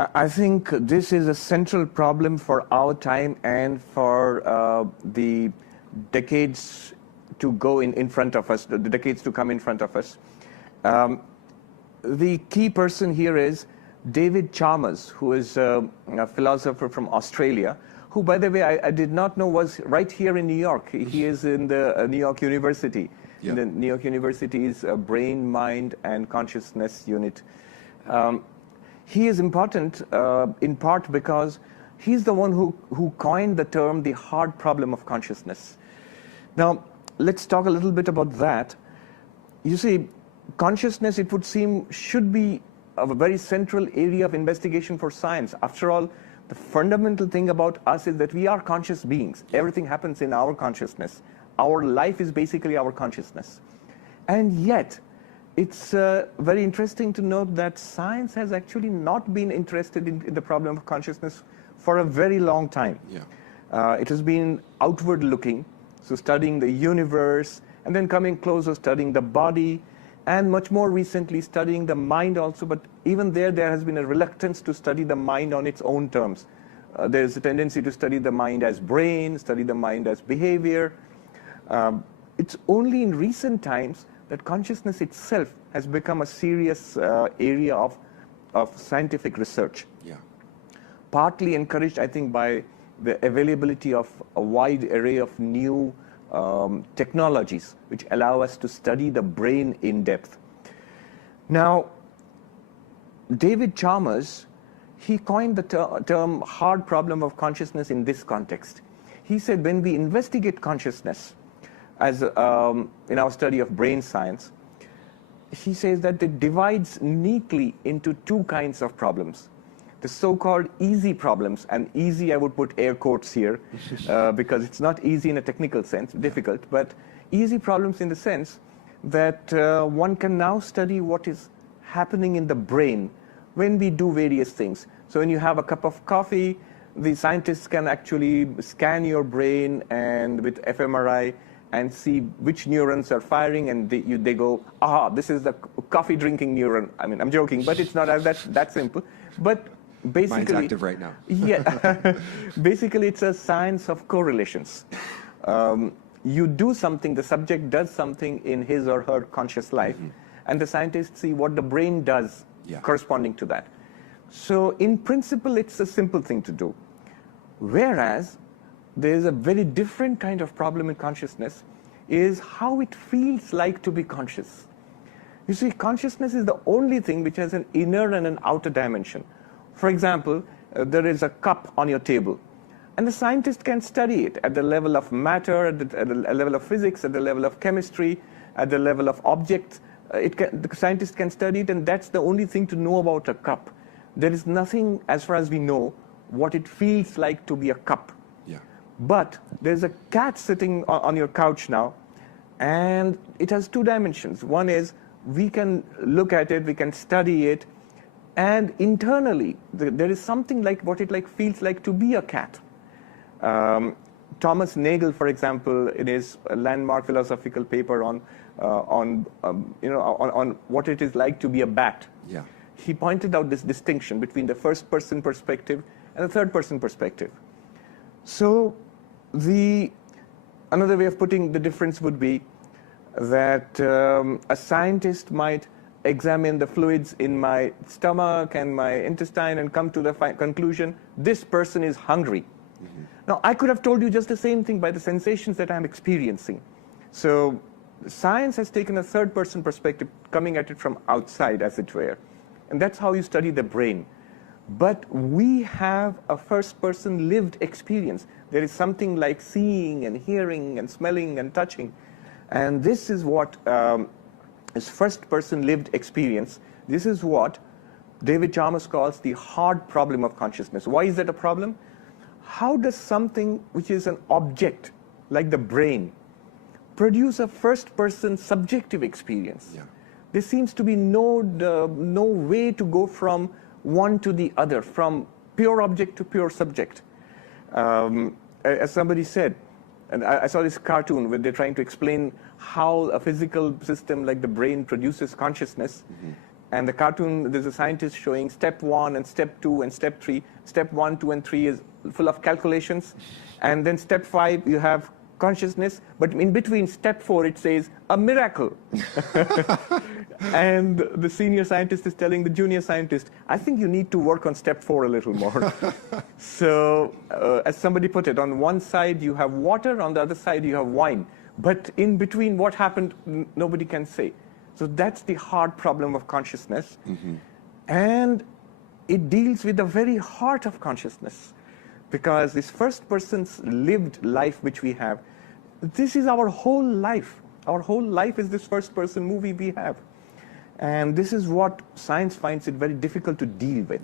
I think this is a central problem for our time and for the decades to go in front of us, the decades to come in front of us. The key person here is David Chalmers, who is a philosopher from Australia, who, by the way, I did not know was right here in New York. He is in the New York University, in the New York University's Brain, Mind, and Consciousness unit. He is important in part because he's the one who coined the term the hard problem of consciousness. Now, let's talk a little bit about that. You see, consciousness, it would seem, should be a very central area of investigation for science. After all, the fundamental thing about us is that we are conscious beings. Everything happens in our consciousness. Our life is basically our consciousness. And yet, it's very interesting to note that science has actually not been interested in the problem of consciousness for a very long time. It has been outward looking, so studying the universe, and then coming closer, studying the body, and much more recently studying the mind also. But even there has been a reluctance to study the mind on its own terms. There's a tendency to study the mind as brain, study the mind as behavior. It's only in recent times that consciousness itself has become a serious area of scientific research. Partly encouraged, I think, by the availability of a wide array of new technologies which allow us to study the brain in depth. Now, David Chalmers, he coined the term hard problem of consciousness in this context. He said when we investigate consciousness, as in our study of brain science, he says that it divides neatly into two kinds of problems. The so-called easy problems, and easy I would put air quotes here because it's not easy in a technical sense, difficult, but easy problems in the sense that one can now study what is happening in the brain when we do various things. So when you have a cup of coffee, the scientists can actually scan your brain and with fMRI and see which neurons are firing, and they go, this is the coffee drinking neuron. I mean, I'm joking, but it's not that simple. But basically, mine's active right now. Basically, it's a science of correlations. You do something, the subject does something in his or her conscious life, and the scientists see what the brain does corresponding to that. So in principle, it's a simple thing to do. Whereas there is a very different kind of problem in consciousness, is how it feels like to be conscious. You see, consciousness is the only thing which has an inner and an outer dimension. For example, there is a cup on your table, and the scientist can study it at the level of matter, at the level of physics, at the level of chemistry, at the level of objects. The scientist can study it, and that's the only thing to know about a cup. There is nothing, as far as we know, what it feels like to be a cup. But there's a cat sitting on your couch now, and it has two dimensions. One is we can look at it, we can study it, and internally there is something like what it feels like to be a cat. Thomas Nagel, for example, in his landmark philosophical paper on what it is like to be a bat, he pointed out this distinction between the first-person perspective and the third-person perspective. So another way of putting the difference would be that a scientist might examine the fluids in my stomach and my intestine and come to the conclusion, this person is hungry. Now, I could have told you just the same thing by the sensations that I'm experiencing. So science has taken a third-person perspective, coming at it from outside, as it were. And that's how you study the brain. But we have a first-person lived experience. There is something like seeing and hearing and smelling and touching. And this is what is first-person lived experience. This is what David Chalmers calls the hard problem of consciousness. Why is that a problem? How does something which is an object, like the brain, produce a first-person subjective experience? There seems to be no way to go from one to the other, from pure object to pure subject. As somebody said, and I saw this cartoon where they're trying to explain how a physical system like the brain produces consciousness. And the cartoon, there's a scientist showing step 1 and step 2 and step 3. Step 1, 2, and 3 is full of calculations. And then step 5, you have consciousness. But in between step 4, it says, a miracle. And the senior scientist is telling the junior scientist, I think you need to work on step 4 a little more. So, as somebody put it, on one side you have water, on the other side you have wine. But in between, what happened, nobody can say. So that's the hard problem of consciousness. And it deals with the very heart of consciousness. Because this first person's lived life which we have, this is our whole life. Our whole life is this first person movie we have. And this is what science finds it very difficult to deal with.